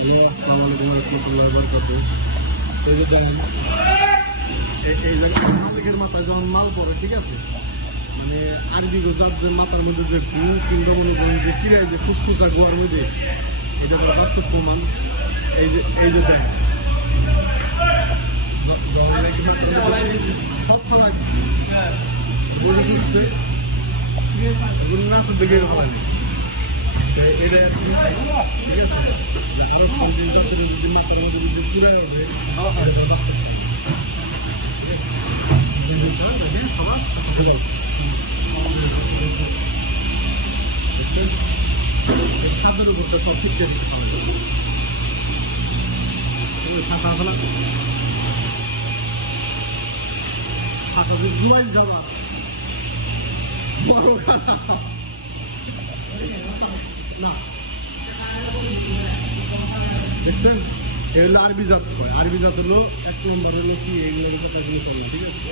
এই জায়গায় মাথায় যখন মাল পড়ে, ঠিক আছে, মানে আরবি গোজাদের মাথার মধ্যে যে ঘু কিংবা মনে করেন যে কিরাই যে ফুসফুসা গোয়ার মধ্যে, এটা বাস্তব প্রমাণ। এই যে দেখ সব ফেলা নাচের দিকে ফেলা এটা, ঠিক আছে, আরো যদি মাথার মধ্যে যদি পুরা হবে ছাদের উপরটা সব শিখতে যাওয়া না দেখছেন, এগুলো আরবি জাত হয়। আরবি জাত হলো 1 নম্বর হলো কি, এইগুলোর কথা জিনিস, ঠিক আছে।